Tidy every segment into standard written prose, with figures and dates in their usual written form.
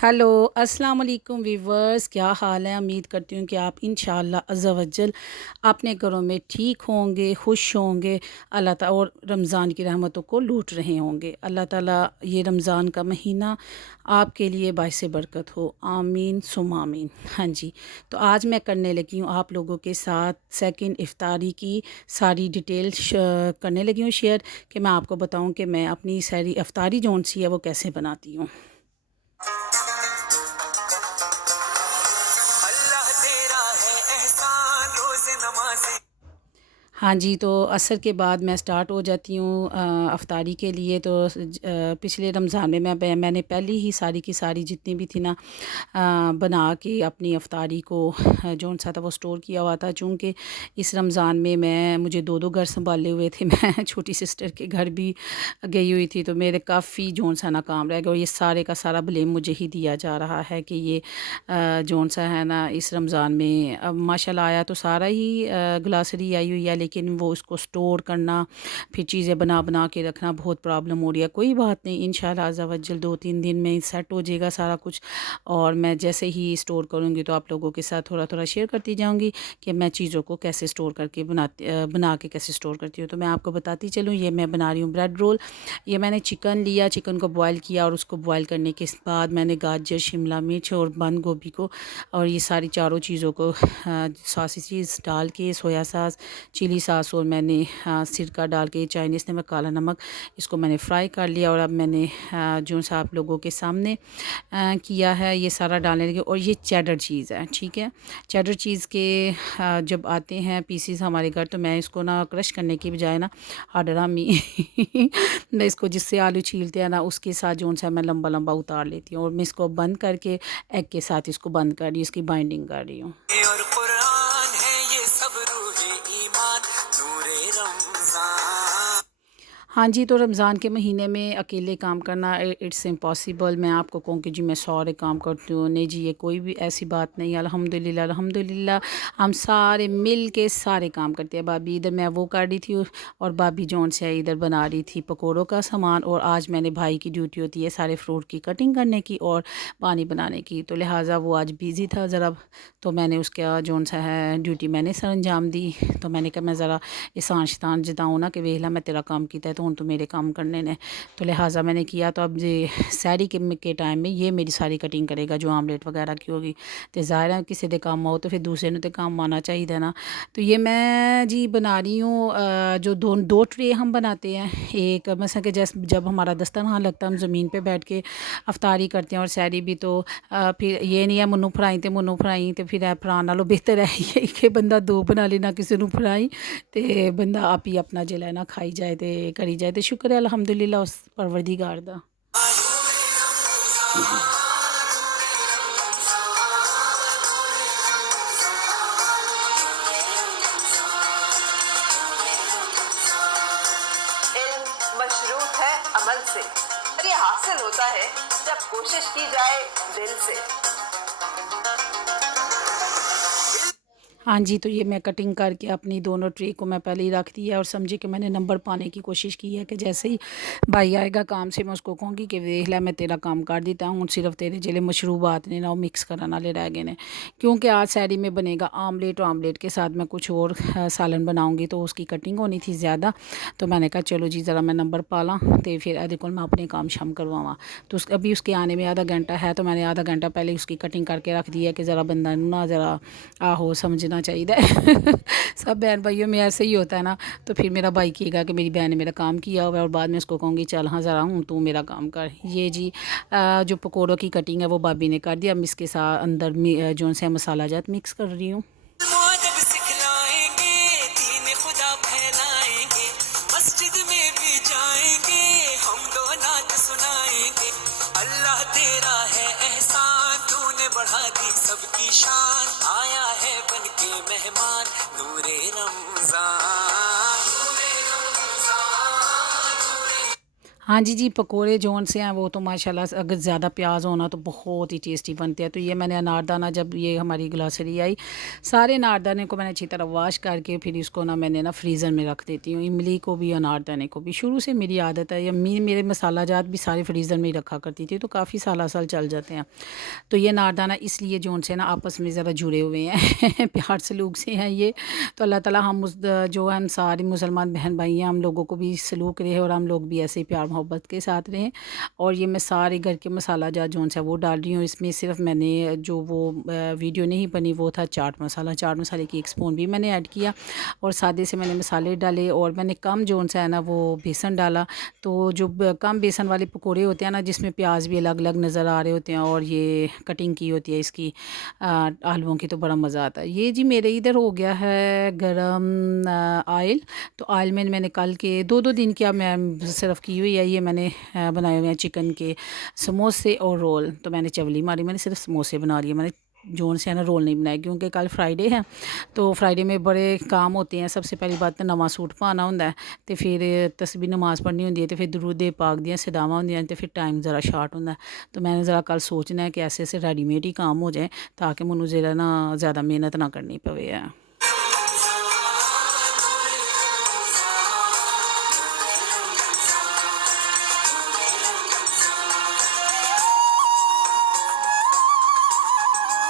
Hello अस्सलाम वालेकुम viewers, क्या हाल है। उम्मीद करती हूँ कि आप इंशाअल्लाह अज़्ज़ा वजल अपने घरों में ठीक होंगे, खुश होंगे, अल्लाह ताला और रमज़ान की रहमतों को लूट रहे होंगे। अल्लाह ताला ये रमज़ान का महीना आपके लिए बाइसे बरकत हो, आमीन सुम आमीन। हाँ जी, तो आज मैं करने लगी हूँ आप लोगों के साथ सेकंड इफ्तारी की सारी डिटेल करने लगी हूँ शेयर, कि मैं आपको बताऊँ कि मैं अपनी सारी इफ्तारी जौन सी है वो कैसे बनाती हूँ। अल्लाह तेरा है एहसान रोज़ नमाज़ें। हाँ जी, तो असर के बाद मैं स्टार्ट हो जाती हूँ अफ़्तारी के लिए। तो पिछले रमज़ान में मैंने पहले ही सारी की सारी जितनी भी थी ना बना के अपनी अफ़्तारी को जौन सा था वो स्टोर किया हुआ था। चूँकि इस रमज़ान में मुझे 2-2 घर सँभाले हुए थे। मैं छोटी सिस्टर के घर भी गई हुई थी, तो मेरे काफ़ी जौन सा ना काम रह गया, और ये सारे का सारा ब्लेम मुझे ही दिया जा रहा है कि ये जौन सा है ना इस रमज़ान में अब माशाल्लाह आया तो सारा ही ग्लासरी आई हुई है, लेकिन वो उसको स्टोर करना, फिर चीज़ें बना बना के रखना बहुत प्रॉब्लम हो रही है। कोई बात नहीं, इंशाल्लाह अज़्ज़ा वजल 2-3 दिन में सेट हो जाएगा सारा कुछ, और मैं जैसे ही स्टोर करूँगी तो आप लोगों के साथ थोड़ा-थोड़ा शेयर करती जाऊँगी कि मैं चीज़ों को कैसे स्टोर करके बना के कैसे स्टोर करती हूँ। तो मैं आपको बताती चलूँ, ये मैं बना रही हूँ ब्रेड रोल। ये मैंने चिकन लिया, चिकन को बॉयल किया, और उसको बॉयल करने के बाद मैंने गाजर, शिमला मिर्च और बंद गोभी को और ये सारी चारों चीज़ों को सॉसेस डाल के, सोया सॉस, चिली सॉस, और मैंने सिरका डाल के, चाइनीज़ नमक, काला नमक, इसको मैंने फ्राई कर लिया। और अब मैंने जो सा आप लोगों के सामने किया है ये सारा डालने लगे। और ये चेडर चीज़ है, ठीक है। चेडर चीज़ के जब आते हैं पीसीस हमारे घर, तो मैं इसको ना क्रश करने की बजाय ना हाडरामी मैं इसको जिससे आलू छीलते हैं ना उसके साथ जो सा मैं लंबा लंबा उतार लेती हूँ, और मैं इसको बंद करके एग के साथ इसको बंद कर रही हूँ, इसकी बाइंडिंग कर रही हूँ। और कुरान है ये सब रूहे ईमान नूरे रमज़ान। हाँ जी, तो रमज़ान के महीने में अकेले काम करना इट्स इम्पॉसिबल। मैं आपको कहूँ कि जी मैं सारे काम करती हूँ, नहीं जी, ये कोई भी ऐसी बात नहीं है। अल्हम्दुलिल्लाह अल्हम्दुलिल्लाह हम सारे मिल के सारे काम करते हैं। भाभी इधर मैं वो कर रही थी, और भाभी जौन से है इधर बना रही थी पकौड़ों का सामान, और आज मैंने भाई की ड्यूटी होती है सारे फ्रूट की कटिंग करने की और पानी बनाने की, तो लिहाजा वो आज बिज़ी था ज़रा, तो मैंने उसका जौन सा है ड्यूटी मैंने सर अंजाम दी। तो मैंने कहा मैं ज़रा एहसान शैतान जताऊँ ना कि वेख ला मैं तेरा काम किया है, तो हुण तू मेरे काम करने ने। तो लिहाजा मैंने किया। तो अब ये सैरी के टाइम में ये मेरी सारी कटिंग करेगा जो आमलेट वगैरह की होगी। तो ज़ाहिर है किसी दे काम आओ तो फिर दूसरे ने तो काम आना चाहिए ना। तो ये मैं जी बना रही हूँ जो दो ट्रे हम बनाते हैं। एक मसा कि जैसे जब हमारा दस्तरखान लगता है हम ज़मीन पे बैठ के अफ्तारी करते हैं और सैरी भी, तो फिर ये नहीं है मन्नू फराई तो फिर फरान नालों बेहतर है ये कि बंदा दो बना लेना, किसी ਨੂੰ फराई ते बंदा आप ही अपना जिला है ना खाई जाए ते करी जाए। तो शुक्र है अल्हम्दुलिल्लाह उस परवरदिगार दा। इल्म मशरूत है अमल से और ये हासिल होता है जब कोशिश की जाए दिल से। हाँ जी, तो ये मैं कटिंग करके अपनी दोनों ट्रे को मैं पहले ही रख दिया, और समझी कि मैंने नंबर पाने की कोशिश की है कि जैसे ही भाई आएगा काम से मैं उसको कहूँगी कि देख लै मैं तेरा काम कर दिता हूँ, सिर्फ तेरे जिले मशरूबात ने ना वो मिक्स करने वाले रह गए ने। क्योंकि आज सैरी में बनेगा आमलेट, और आमलेट के साथ मैं कुछ और सालन बनाऊँगी, तो उसकी कटिंग होनी थी ज़्यादा। तो मैंने कहा चलो जी ज़रा मैं नंबर पा ला तो फिर एदे कोल मैं अपने काम शाम करवावां। तो अभी उसके आने में आधा घंटा है, तो मैंने आधा घंटा पहले उसकी कटिंग करके रख दी है कि ज़रा बंदा ना ज़रा आहो समझना चाहिए सब बहन भाइयों में ऐसे ही होता है ना। तो फिर मेरा भाई कहेगा कि मेरी बहन ने मेरा काम किया हुआ है, और बाद में उसको कहूँगी चल हाँ ज़रा हूँ तू मेरा काम कर। ये जी जो पकौड़ों की कटिंग है वो भाभी ने कर दिया। अब इसके साथ अंदर जो से मसाला जात मिक्स कर रही हूँ। मुअद्दब सिखलाएंगे दीन खुदा फैलाएंगे मस्जिद में भी जाएंगे हम दो नात सुनाएंगे। अल्लाह तेरा है एहसान तूने बढ़ा दी सबकी शान आया है बन के मेहमान नूरे रमजान। हाँ जी, जी, पकोड़े जौन से हैं वो तो माशाल्लाह से अगर ज़्यादा प्याज़ हो ना तो बहुत ही टेस्टी बनते हैं। तो ये मैंने अनारदाना जब ये हमारी ग्रोसरी आई, सारे अनारदाने को मैंने अच्छी तरह वॉश करके फिर इसको ना मैंने ना फ्रीज़र में रख देती हूँ। इमली को भी अनारदाने को भी शुरू से मेरी आदत है। अम्मी मेरे मसाला जात भी सारे फ्रीज़र में ही रखा करती थी, तो काफ़ी साल चल जाते हैं। तो ये अनारदाना इसलिए जौन से ना आपस में ज़रा जुड़े हुए हैं प्यार सलूक से हैं ये। तो अल्लाह ताला हम जो हम सारे मुसलमान बहन भाई हैं, हम लोगों को भी सलूक रहे और हम लोग भी ऐसे ही प्यार मोहब्बत के साथ रहें। और ये मैं सारे घर के मसाला जात जौन सा वो डाल रही हूँ इसमें। सिर्फ मैंने जो वो वीडियो नहीं बनी वो था चाट मसाले की 1 स्पून भी मैंने ऐड किया और सादे से मैंने मसाले डाले और मैंने कम जौन सा है ना वो बेसन डाला। तो जो कम बेसन वाले पकोड़े होते हैं ना, जिसमें प्याज भी अलग अलग नज़र आ रहे होते हैं और ये कटिंग की होती है इसकी आलूओं की, तो बड़ा मज़ा आता है। ये जी मेरे इधर हो गया है गरम ऑयल। तो ऑयल में मैंने कल के 2-2 दिन क्या मैं सिर्फ की हुई है। ये मैंने बनाए हुए हैं चिकन के समोसे और रोल। तो मैंने चवली मारी, मैंने सिर्फ समोसे बना लिए, मैंने जोन से है ना रोल नहीं बनाए क्योंकि कल फ्राइडे है। तो फ्राइडे में बड़े काम होते हैं। सबसे पहली बात तो नवा सूट पाना होंदा है, ते फिर तस्बीह नमाज़ पढ़नी होंदी है, ते फिर दरूद पाक दियां सदावां होंदियां, ते फिर टाइम ज़रा शार्ट होंदा है। तो मैंने ज़रा कल सोचना है कि ऐसे ऐसे रेडीमेड ही काम हो जाए ताकि मैनू ज़रा ना ज़्यादा मेहनत ना करनी पवे है।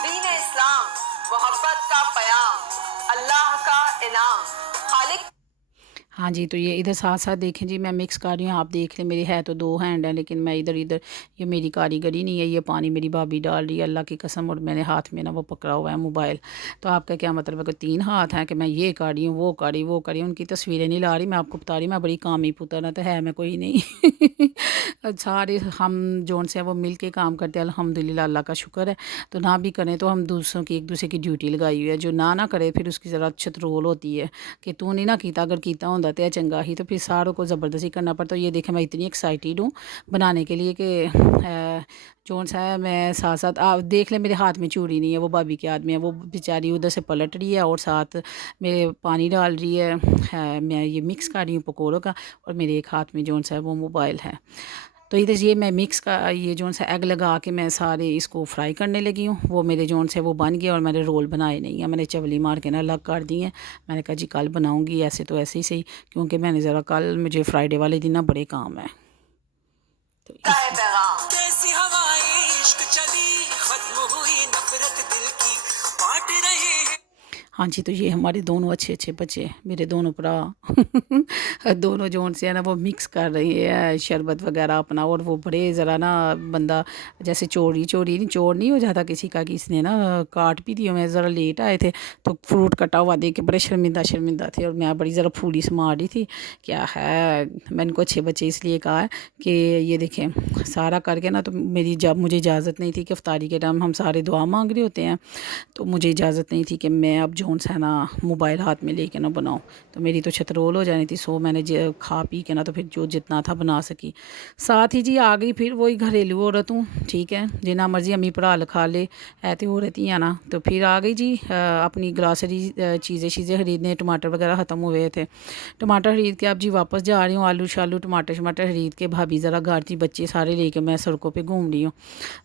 दीन इस्लाम, मोहब्बत का पयाम, अल्लाह का इनाम, खालिक। हाँ जी, तो ये इधर साथ-साथ देखें जी, मैं मिक्स कर रही हूँ। आप देख लें मेरे है तो 2 हैंड हैं, लेकिन मैं इधर-इधर, ये मेरी कारीगरी नहीं है, ये पानी मेरी भाभी डाल रही है अल्लाह की कसम, और मैंने हाथ में ना वो पकड़ा हुआ है मोबाइल। तो आपका क्या मतलब है कि 3 हाथ हैं कि मैं ये कर रही हूँ, वो कर रही, वो कर रही हूँ। उनकी तस्वीरें नहीं ला रही, मैं आपको बता रही हूँ मैं बड़ी कामी पुत्र है, तो है मैं कोई नहीं। सारे हम जौन से हैं वो मिल के काम करते हैं, अल्हम्दुलिल्लाह, अल्लाह का शुक्र है। तो ना भी करें तो हम दूसरों की, एक दूसरे की ड्यूटी लगाई हुई है। जो ना करे फिर उसकी ज़रा छतरोल होती है कि तू नहीं ना कीता, अगर कीता होंदा तो चंगा ही। तो फिर सारों को ज़बरदस्ती करना पड़ता। तो ये देखें मैं इतनी एक्साइटेड हूँ बनाने के लिए कि जौन सा है मैं साथ साथ आप देख लें मेरे हाथ में चूड़ी नहीं है, वो भाभी के हाथ में है। वो बेचारी उधर से पलट रही है और साथ मेरे पानी डाल रही है। मैं ये मिक्स कर रही हूँ पकौड़ों का, और मेरे एक हाथ में जौन सा है वो मोबाइल है। तो इधर ये मैं मिक्स का ये जौन सा एग लगा के मैं सारे इसको फ्राई करने लगी हूँ। वो मेरे जौन से वो बन गया और मैंने रोल बनाए नहीं हैं, मैंने चवली मार के ना अलग कर दी हैं। मैंने कहा जी कल बनाऊँगी, ऐसे तो ऐसे ही सही, क्योंकि मैंने ज़रा कल मुझे फ्राइडे वाले दिन ना बड़े काम है। तो इस कैसी हवाएं इश्क चली, खत्म हुई नफरत दिल की, बांट रहे हैं। हाँ जी, तो ये हमारे दोनों अच्छे-अच्छे बच्चे, मेरे दोनों भरा दोनों जोन से है ना वो मिक्स कर रहे हैं शरबत वग़ैरह अपना। और वो बड़े ज़रा ना बंदा जैसे चोर नहीं हो जाता किसी का कि इसने ना काट भी दिया। मैं ज़रा लेट आए थे तो फ्रूट कटा हुआ देख के बड़े शर्मिंदा थे, और मैं बड़ी ज़रा फूली से मार रही थी। क्या है, मैंने इनको अच्छे बच्चे इसलिए कहा है कि ये देखें सारा करके ना, तो मेरी जब मुझे इजाज़त नहीं थी कि इफ्तारी के टाइम हम सारे दुआ मांग रहे होते हैं, तो मुझे इजाज़त नहीं थी कि मैं अब जौन सा है ना मोबाइल हाथ में लेके ना बनाऊँ। तो मेरी तो छतरोल हो जानी थी। सो मैंने खा पी के ना तो फिर जो जितना था बना सकी। साथ ही जी आ गई फिर वही घरेलू औरत हूँ, ठीक है, जितना मर्जी अम्मी भरा लिखा ले, है तो औरत ही है ना। तो फिर आ गई जी अपनी ग्रासरी चीज़ें खरीदने। टमाटर वगैरह ख़त्म हुए थे, टमाटर खरीद के अब जी वापस जा रही हूँ। आलू शालू टमाटर शमाटर खरीद के भाभी ज़रा घर थी, बच्चे सारे लेके मैं सड़कों पे घूम रही हूँ।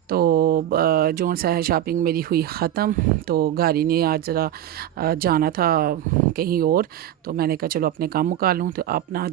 तो जौन सा है शॉपिंग मेरी हुई ख़त्म। तो गाड़ी ने आज ज़रा जाना था कहीं और, तो मैंने कहा चलो अपने काम मुका लूँ। तो अपना